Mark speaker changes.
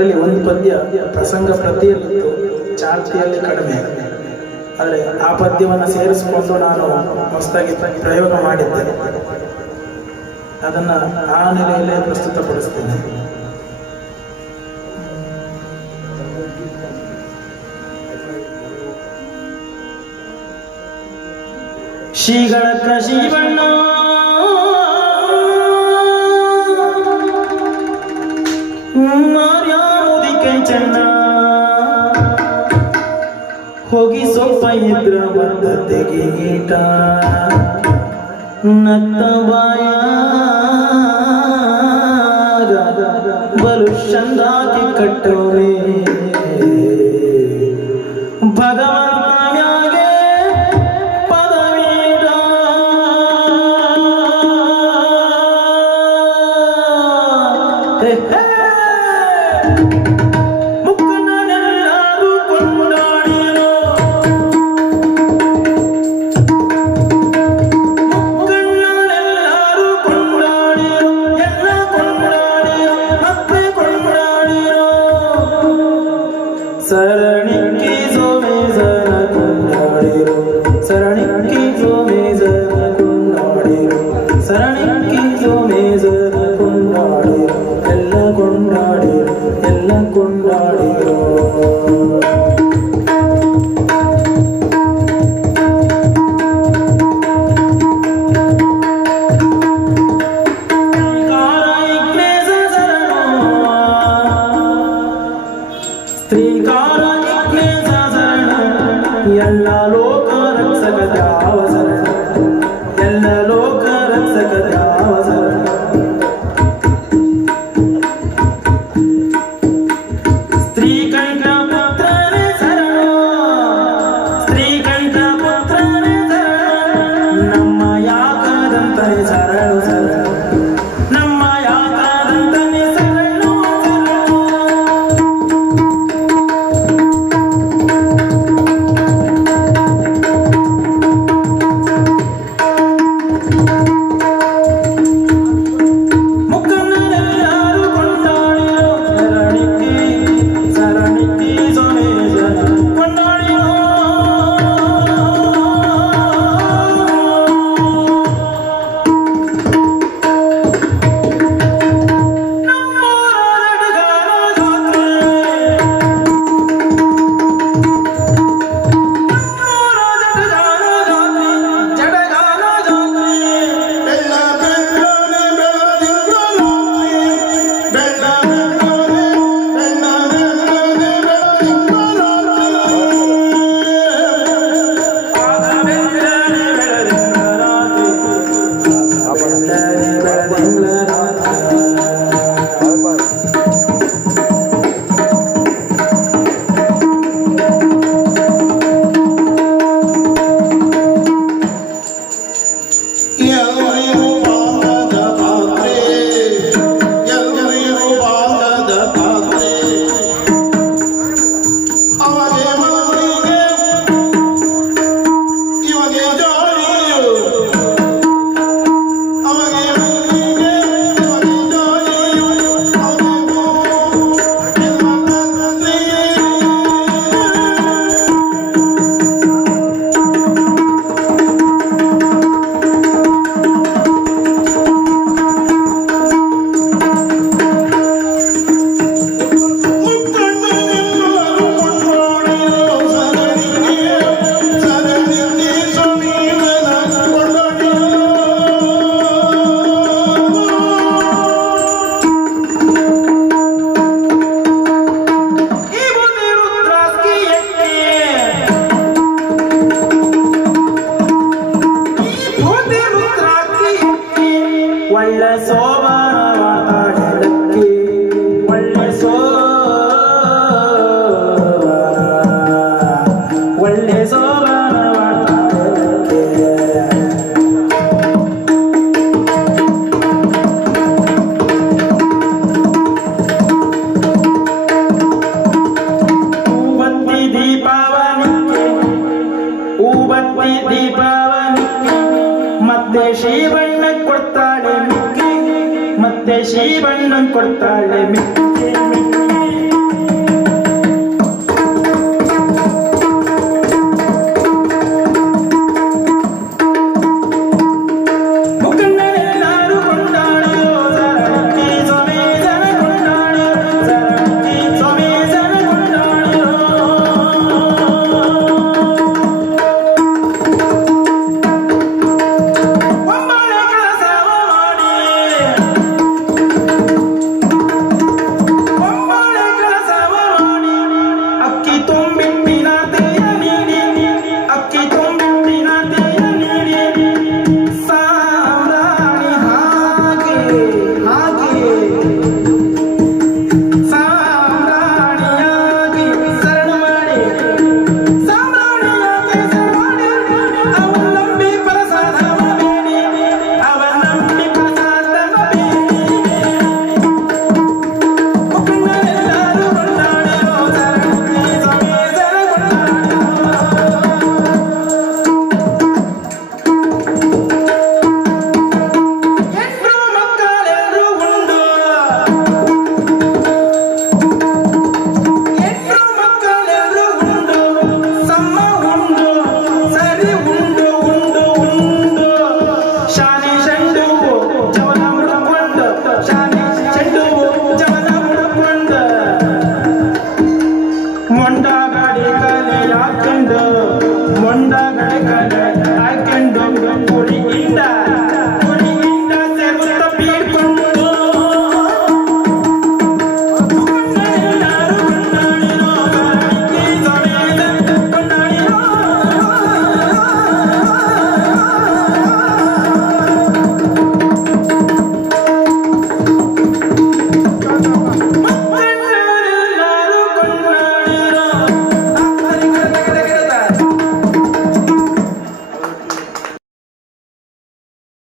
Speaker 1: ಅದರಲ್ಲಿ ಒಂದು ಪದ್ಯ, ಪ್ರಸಂಗ ಪ್ರತಿಯಲ್ಲಿತ್ತು, ಚಾಲ್ತಿಯಲ್ಲಿ ಕಡಿಮೆ. ಆದರೆ ಆ ಪದ್ಯವನ್ನು ಸೇರಿಸಿಕೊಂಡು ನಾನು ಹೊಸದಾಗಿ ಪ್ರಯೋಗ ಮಾಡಿದ್ದೆ. ಅದನ್ನು ಆ ನೆಲೆಯಲ್ಲೇ ಪ್ರಸ್ತುತಪಡಿಸ್ತೇನೆ. ಶ್ರೀಗಳ ಕೃಷಿ ಬಣ್ಣ ಮಾರ್ಯಾಮುದಿ ಕೈ ಚೆನ್ನ. ಹೋಗಿ ಸೊಪ್ಪ ಇದ್ರ ಬಂದ ತೆಗೀಟ ನತ್ತ ಬಾಯ. ಬಲು ಚಂದಾತಿ ಕಟ್ಟೋರೆ ಭಗವಂತ ಒಳ್ಳೆ ಸೋಬಾನ ಮಾತಾಡಕ್ಕೆ ಒಳ್ಳೆ ಸೋಬಾನ ಒಳ್ಳೆ ಸೋಬಾನ ಮಾತಾಡಕ್ಕೆ ಶ್ರೀಬಣ್ಣ ಕೊಡ್ತಾಳೆ ಮತ್ತೆ ಶಿವಣ್ಣ ಕೊಡ್ತಾಳೆ ಮಿಕ್ಕಿ.